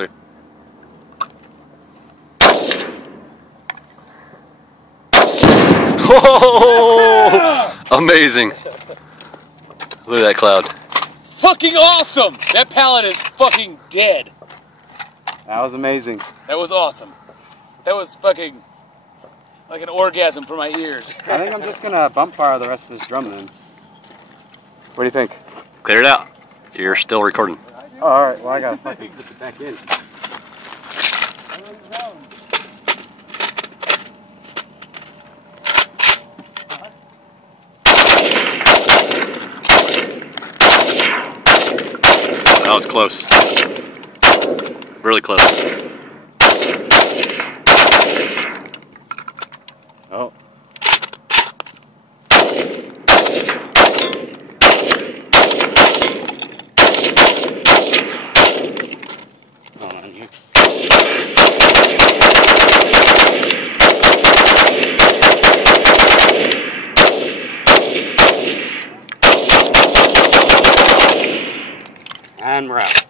clear. Oh! Amazing. Look at that cloud. Fucking awesome! That pallet is fucking dead. That was amazing. That was awesome. That was fucking like an orgasm for my ears. I think I'm just gonna bump fire the rest of this drum then. What do you think? Clear it out. You're still recording. Oh, alright, well I gotta fucking put it back in. That was close. Really close. Oh. Hold on here. And we're out.